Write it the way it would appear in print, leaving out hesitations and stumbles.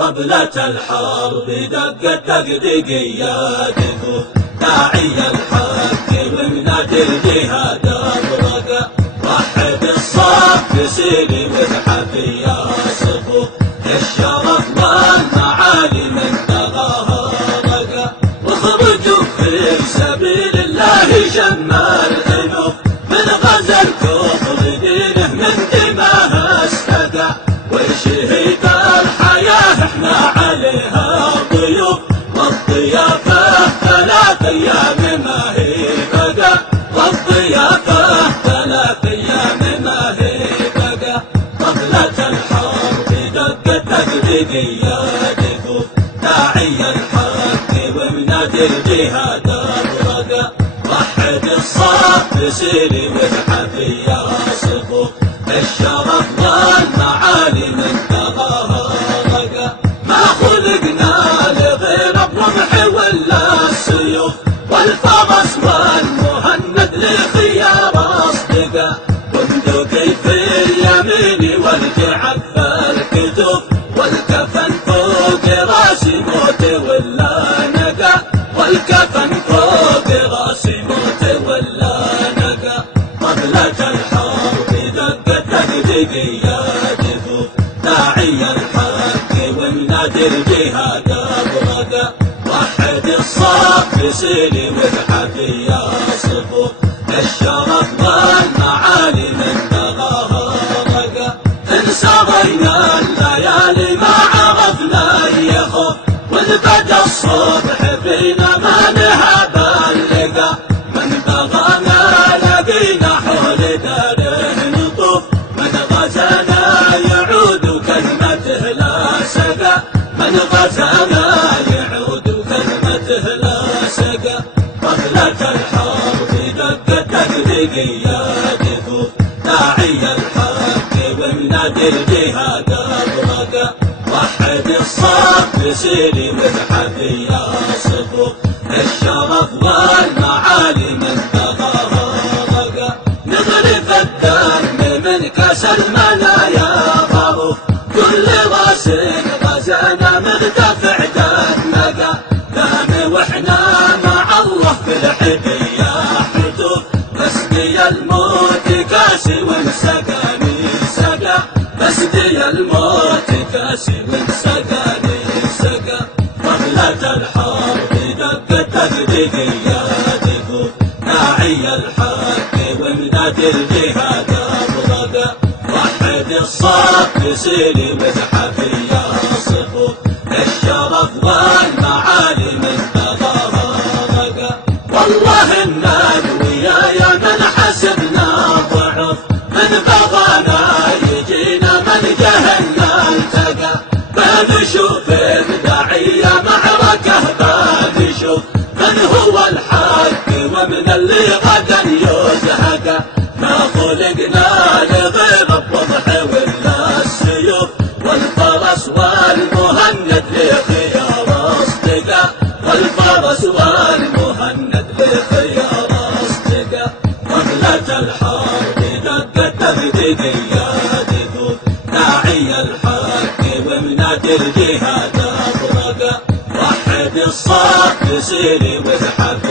طبلة الحرب دقت تقديقية دفوف داعي الحق ومنادي الجهاد أبرق وحد الصف سيري وازحف يا صفوف الشرف والمعالي من دغاها رقا واخرجوا في سبيل الله شمال الأنوف من غزا الكفر دينه من دماه استقى وشهيد الحياة احنا عليها ضيوف والضيافة 3 أيام ما هي بقى والضيافة 3 أيام ما هي بقى طبلة الحرب دقت تقديقية دفوف داعي الحق ومنادي الجهاد أبرق وحد الصف سيري وازحف يا صفوف الشرف والمعالي من دغاها رقا ما خلقنا لغير الرمح ولا السيوف والفرس والمهند للخيار اصدقا بندقي في اليمين والجعل في الكتوف والكفن فوق راسي موت ولا نقا والكفن فوق راسي موت ولا نقا طبلة الحرب دقت تقديقية دفوف داعي الحق ومنادي الجهاد أبرق وحد الصف سيري وازحف يا صفوف الشرف والمعالي من دغاها رقا انسرينا الليالي ما عرفنا يخف والبدا الصبح فينا ما نهب اللقا من بغانا لقينا حول داره نطوف من غزانا يعود كلمته لا سقى من غزانا يعود كلمته لا سقى طبلة الحرب دقت تقديقية دفوف داعي الحق ومنادي الجهاد أبرق وحد الصف سيري وازحف يا صفوف الشرف والمعالي من دغاها رقا نغرف الدم من كاس المنايا ضروف كل راس غزانا مرتفع دمقا دام واحنا مع الله في الحدية حتوف بسقي الموت كاسي وانسقاني سقا بسقي الموت كاسي وانسقاني سقا طبلة الحرب دقت تقديقية دفوف داعي الحق ومنادي الجهاد أبرق وحد الصف سيري وازحف يا صفوف الشرف والمعالي من دغاها رقا والله النادوية يا من حسبنا ضعف من بغانا يجينا من جهلنا التقى بنشوف بداعية معركة بنشوف من هو الحق ومن اللي غدا يزهق ما خلقنا لغير الوضح ولا السيوف والفرس والمهند لخيار اصدقا والفرس والمهند لخيار اصدقا طبلة الحرب دقت تقديقية دفوف داعي الحق ومنادي الجهاد أبرق وحد الصف سيري وازحف